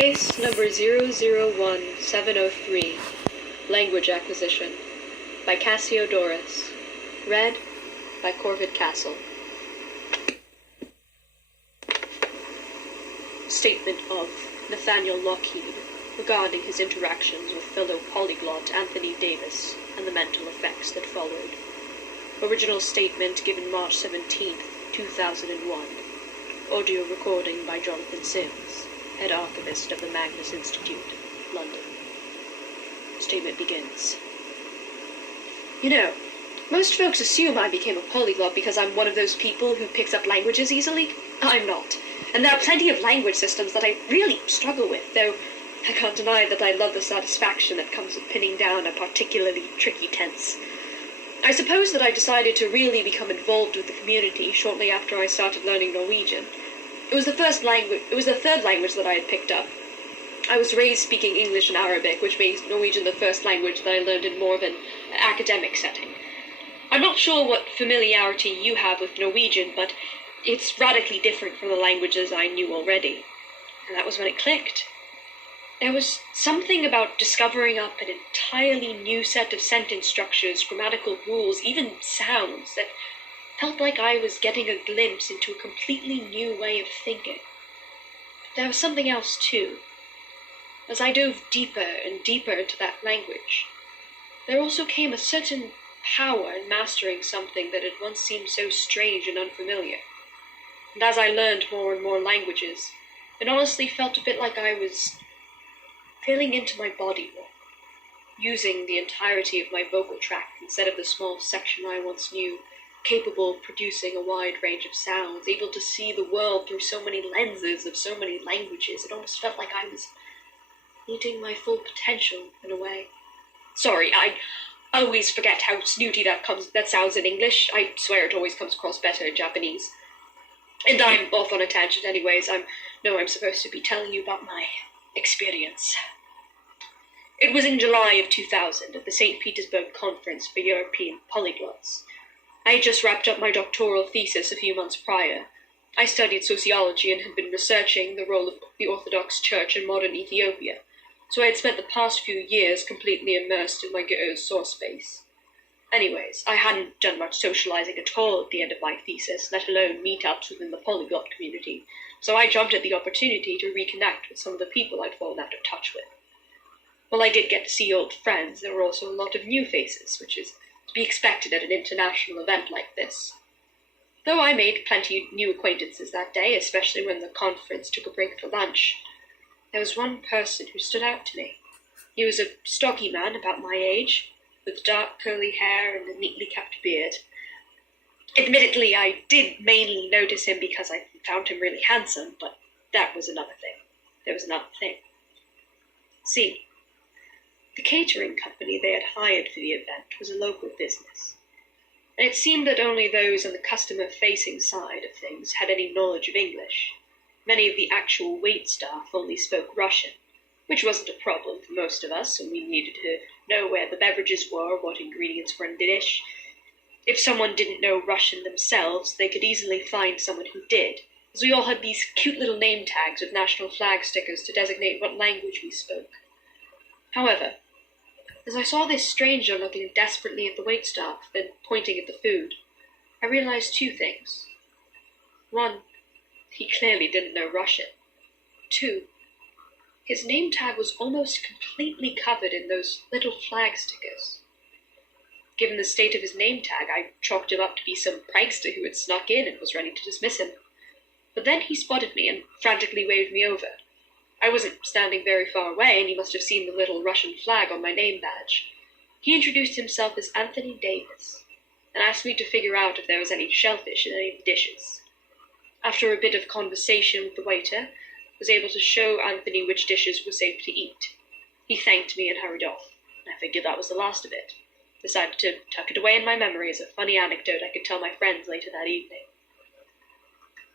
Case number 001703, Language Acquisition, by Cassiodorus. Read by Corvid Castle. Statement of Nathaniel Lockheed regarding his interactions with fellow polyglot Anthony Davis and the mental effects that followed. Original statement given March 17th, 2001. Audio recording by Jonathan Sims, Head Archivist of the Magnus Institute, London. Statement begins. You know, most folks assume I became a polyglot because I'm one of those people who picks up languages easily. I'm not. And there are plenty of language systems that I really struggle with, though I can't deny that I love the satisfaction that comes with pinning down a particularly tricky tense. I suppose that I decided to really become involved with the community shortly after I started learning Norwegian. It was the third language that I had picked up. I was raised speaking English and Arabic, which makes Norwegian the first language that I learned in more of an academic setting. I'm not sure what familiarity you have with Norwegian, but it's radically different from the languages I knew already. And that was when it clicked. There was something about discovering up an entirely new set of sentence structures, grammatical rules, even sounds, that felt like I was getting a glimpse into a completely new way of thinking. But there was something else, too. As I dove deeper and deeper into that language, there also came a certain power in mastering something that had once seemed so strange and unfamiliar. And as I learned more and more languages, it honestly felt a bit like I was feeling into my body more, using the entirety of my vocal tract instead of the small section I once knew, capable of producing a wide range of sounds, able to see the world through so many lenses of so many languages. It almost felt like I was meeting my full potential in a way. Sorry, I always forget how snooty that sounds in English. I swear it always comes across better in Japanese. And I'm off on a tangent anyways. I'm supposed to be telling you about my experience. It was in July of 2000 at the St. Petersburg Conference for European Polyglots. I had just wrapped up my doctoral thesis a few months prior. I studied sociology and had been researching the role of the Orthodox Church in modern Ethiopia, so I had spent the past few years completely immersed in my Goethe's source space. Anyways, I hadn't done much socializing at all at the end of my thesis, let alone meetups within the polyglot community, so I jumped at the opportunity to reconnect with some of the people I'd fallen out of touch with. While I did get to see old friends, there were also a lot of new faces, which is to be expected at an international event like this. Though I made plenty of new acquaintances that day, especially when the conference took a break for lunch, there was one person who stood out to me. He was a stocky man about my age, with dark curly hair and a neatly kept beard. Admittedly, I did mainly notice him because I found him really handsome, but that was another thing. There was another thing. See, the catering company they had hired for the event was a local business, and it seemed that only those on the customer-facing side of things had any knowledge of English. Many of the actual wait staff only spoke Russian, which wasn't a problem for most of us, and we needed to know where the beverages were, what ingredients were in the dish. If someone didn't know Russian themselves, they could easily find someone who did, as we all had these cute little name tags with national flag stickers to designate what language we spoke. However, as I saw this stranger looking desperately at the waitstaff, then pointing at the food, I realized two things. One, he clearly didn't know Russian. Two, his name tag was almost completely covered in those little flag stickers. Given the state of his name tag, I chalked him up to be some prankster who had snuck in and was ready to dismiss him. But then he spotted me and frantically waved me over. I wasn't standing very far away, and he must have seen the little Russian flag on my name badge. He introduced himself as Anthony Davis, and asked me to figure out if there was any shellfish in any of the dishes. After a bit of conversation with the waiter, I was able to show Anthony which dishes were safe to eat. He thanked me and hurried off. I figured that was the last of it. Decided to tuck it away in my memory as a funny anecdote I could tell my friends later that evening.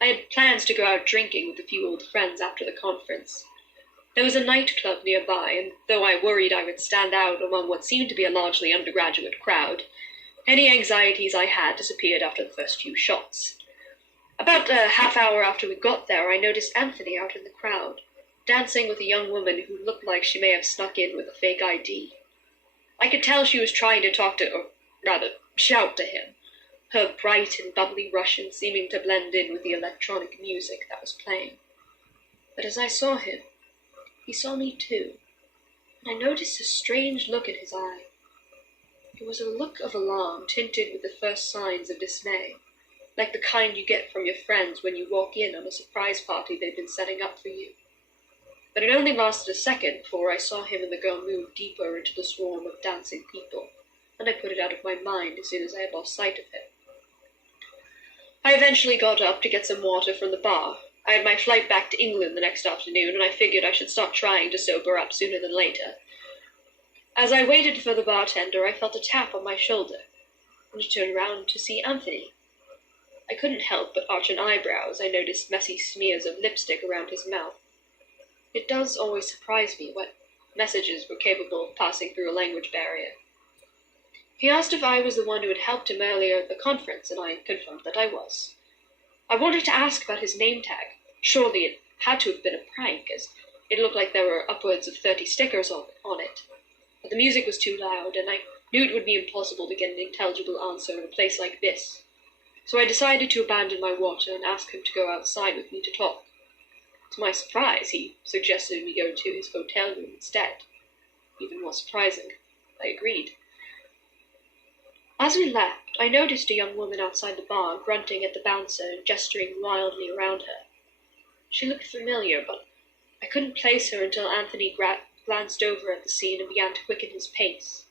I had plans to go out drinking with a few old friends after the conference. There was a nightclub nearby, and though I worried I would stand out among what seemed to be a largely undergraduate crowd, any anxieties I had disappeared after the first few shots. About a half hour after we got there, I noticed Anthony out in the crowd. dancing with a young woman who looked like she may have snuck in with a fake ID. I could tell she was trying to talk to, or rather, shout to him, her bright and bubbly Russian seeming to blend in with the electronic music that was playing. But as I saw him, he saw me too, and I noticed a strange look in his eye. It was a look of alarm tinted with the first signs of dismay, like the kind you get from your friends when you walk in on a surprise party they've been setting up for you. But it only lasted a second before I saw him and the girl move deeper into the swarm of dancing people, and I put it out of my mind as soon as I had lost sight of him. I eventually got up to get some water from the bar. I had my flight back to England the next afternoon, and I figured I should start trying to sober up sooner than later. As I waited for the bartender, I felt a tap on my shoulder, and I turned around to see Anthony. I couldn't help but arch an eyebrow as I noticed messy smears of lipstick around his mouth. It does always surprise me what messages were capable of passing through a language barrier. He asked if I was the one who had helped him earlier at the conference, and I confirmed that I was. I wanted to ask about his name tag. Surely it had to have been a prank, as it looked like there were upwards of 30 stickers on it. But the music was too loud, and I knew it would be impossible to get an intelligible answer in a place like this. So I decided to abandon my water and ask him to go outside with me to talk. To my surprise, he suggested we go to his hotel room instead. Even more surprising, I agreed. As we left, I noticed a young woman outside the bar grunting at the bouncer and gesturing wildly around her. She looked familiar, but I couldn't place her until Anthony glanced over at the scene and began to quicken his pace.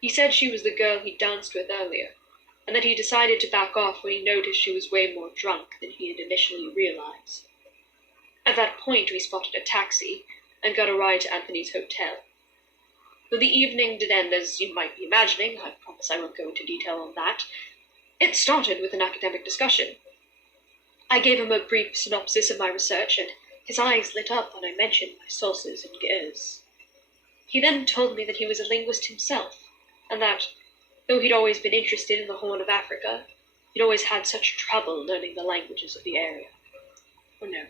He said she was the girl he danced with earlier, and that he decided to back off when he noticed she was way more drunk than he had initially realized. At that point, we spotted a taxi and got a ride to Anthony's hotel. Though the evening did end as you might be imagining, I promise I won't go into detail on that, it started with an academic discussion. I gave him a brief synopsis of my research, and his eyes lit up when I mentioned my sources and gears. He then told me that he was a linguist himself, and that, though he'd always been interested in the Horn of Africa, he'd always had such trouble learning the languages of the area. Oh no,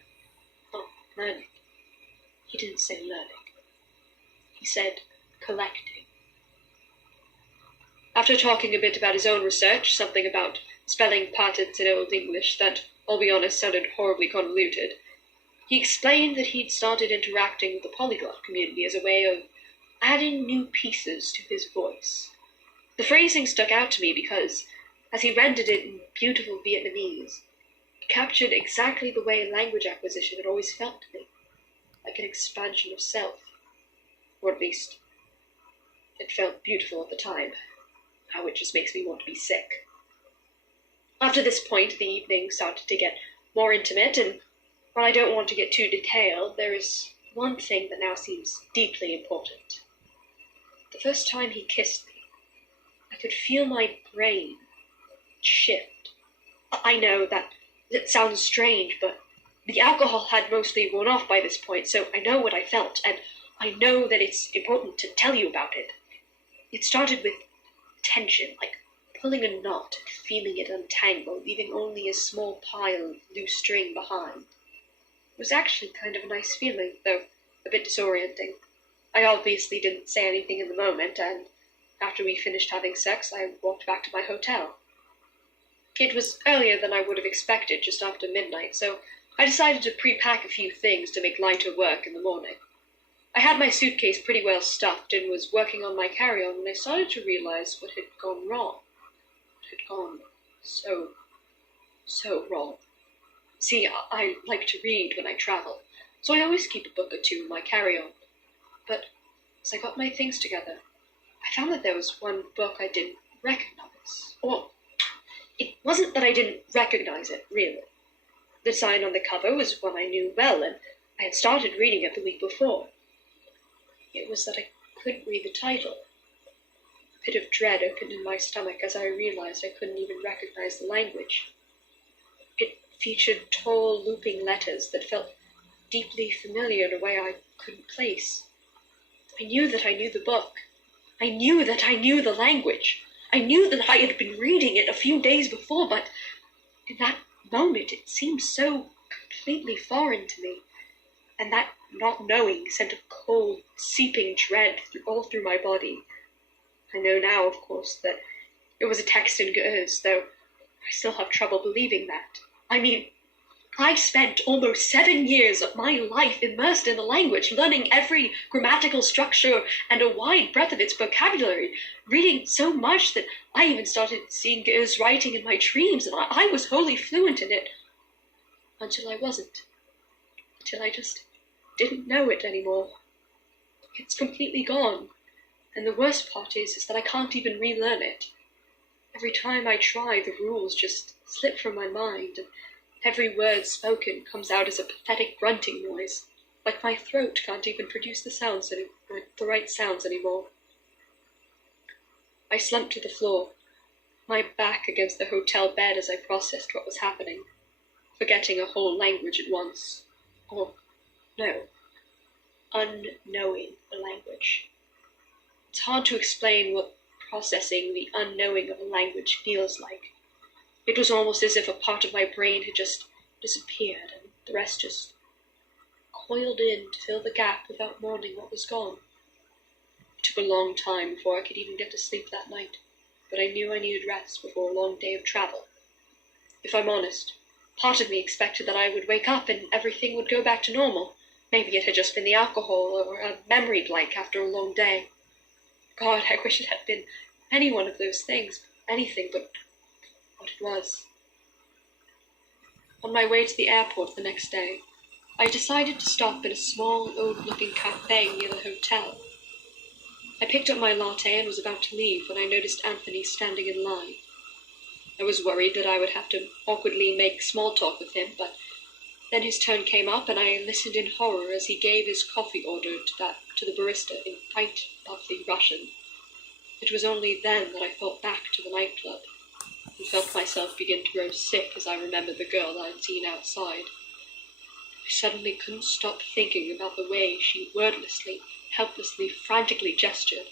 not learning. He didn't say learning. He said collecting. After talking a bit about his own research, something about spelling patterns in Old English that, I'll be honest, sounded horribly convoluted, he explained that he'd started interacting with the polyglot community as a way of adding new pieces to his voice. The phrasing stuck out to me because, as he rendered it in beautiful Vietnamese, it captured exactly the way language acquisition had always felt to me, like an expansion of self. Or at least, it felt beautiful at the time. Now it just makes me want to be sick. After this point, the evening started to get more intimate, and while I don't want to get too detailed, there is one thing that now seems deeply important. The first time he kissed me, I could feel my brain shift. I know that it sounds strange, but the alcohol had mostly worn off by this point, so I know what I felt, and I know that it's important to tell you about it. It started with tension, like pulling a knot and feeling it untangle, leaving only a small pile of loose string behind. It was actually kind of a nice feeling, though a bit disorienting. I obviously didn't say anything in the moment, and after we finished having sex, I walked back to my hotel. It was earlier than I would have expected, just after midnight, so I decided to pre-pack a few things to make lighter work in the morning. I had my suitcase pretty well stuffed and was working on my carry-on when I started to realize what had gone wrong. What had gone so wrong. See, I like to read when I travel, so I always keep a book or two in my carry-on. But as I got my things together, I found that there was one book I didn't recognize. Or, it wasn't that I didn't recognize it, really. The sign on the cover was one I knew well, and I had started reading it the week before. It was that I couldn't read the title. A pit of dread opened in my stomach as I realized I couldn't even recognize the language. It featured tall, looping letters that felt deeply familiar in a way I couldn't place. I knew that I knew the book. I knew that I knew the language. I knew that I had been reading it a few days before, but in that moment it seemed so completely foreign to me, and that Not knowing sent a cold, seeping dread all through my body. I know now, of course, that it was a text in Goethe, though I still have trouble believing that. I mean, I spent almost 7 years of my life immersed in the language, learning every grammatical structure and a wide breadth of its vocabulary, reading so much that I even started seeing Goethe's writing in my dreams, and I was wholly fluent in it. Until I wasn't. Until I just didn't know it anymore. It's completely gone. And the worst part is that I can't even relearn it. Every time I try, the rules just slip from my mind, and every word spoken comes out as a pathetic grunting noise, like my throat can't even produce the right sounds anymore. I slumped to the floor, my back against the hotel bed as I processed what was happening, forgetting a whole language at once. Or, no, unknowing a language. It's hard to explain what processing the unknowing of a language feels like. It was almost as if a part of my brain had just disappeared and the rest just coiled in to fill the gap without mourning what was gone. It took a long time before I could even get to sleep that night, but I knew I needed rest before a long day of travel. If I'm honest, part of me expected that I would wake up and everything would go back to normal. Maybe it had just been the alcohol or a memory blank after a long day. God, I wish it had been any one of those things, anything but what it was. On my way to the airport the next day, I decided to stop at a small, old-looking cafe near the hotel. I picked up my latte and was about to leave when I noticed Anthony standing in line. I was worried that I would have to awkwardly make small talk with him, but then his turn came up and I listened in horror as he gave his coffee order to the barista in quite lovely Russian. It was only then that I thought back to the nightclub and felt myself begin to grow sick as I remembered the girl I had seen outside. I suddenly couldn't stop thinking about the way she wordlessly, helplessly, frantically gestured.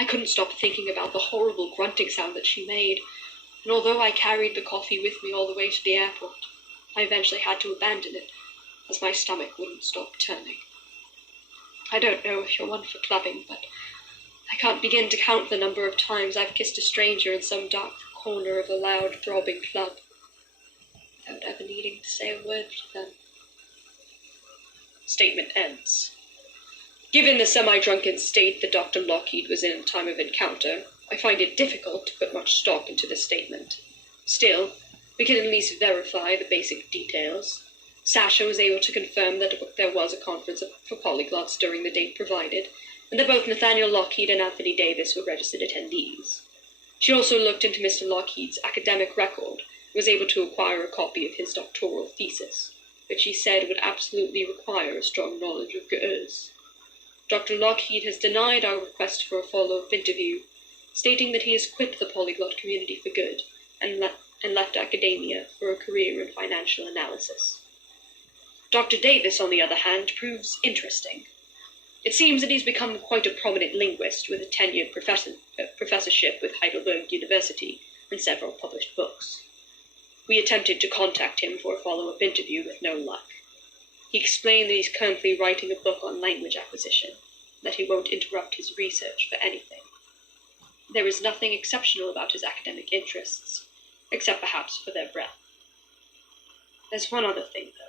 I couldn't stop thinking about the horrible grunting sound that she made, and although I carried the coffee with me all the way to the airport, I eventually had to abandon it, as my stomach wouldn't stop turning. I don't know if you're one for clubbing, but I can't begin to count the number of times I've kissed a stranger in some dark corner of a loud, throbbing club, without ever needing to say a word to them. Statement ends. Given the semi-drunken state that Dr. Lockheed was in at the time of encounter, I find it difficult to put much stock into this statement. Still, we can at least verify the basic details. Sasha was able to confirm that there was a conference for polyglots during the date provided, and that both Nathaniel Lockheed and Anthony Davis were registered attendees. She also looked into Mr. Lockheed's academic record and was able to acquire a copy of his doctoral thesis, which she said would absolutely require a strong knowledge of Goethe. Dr. Lockheed has denied our request for a follow-up interview, stating that he has quit the polyglot community for good and left academia for a career in financial analysis. Dr. Davis, on the other hand, proves interesting. It seems that he's become quite a prominent linguist with a tenured professorship with Heidelberg University and several published books. We attempted to contact him for a follow-up interview with no luck. He explained that he's currently writing a book on language acquisition, that he won't interrupt his research for anything. There is nothing exceptional about his academic interests, except perhaps for their breadth. There's one other thing, though.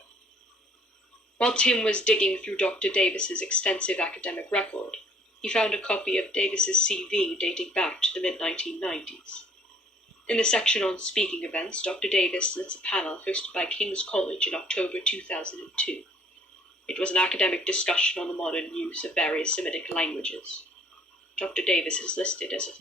While Tim was digging through Dr. Davis's extensive academic record, he found a copy of Davis's CV dating back to the mid-1990s. In the section on speaking events, Dr. Davis lists a panel hosted by King's College in October 2002. It was an academic discussion on the modern use of various Semitic languages. Dr. Davis is listed as a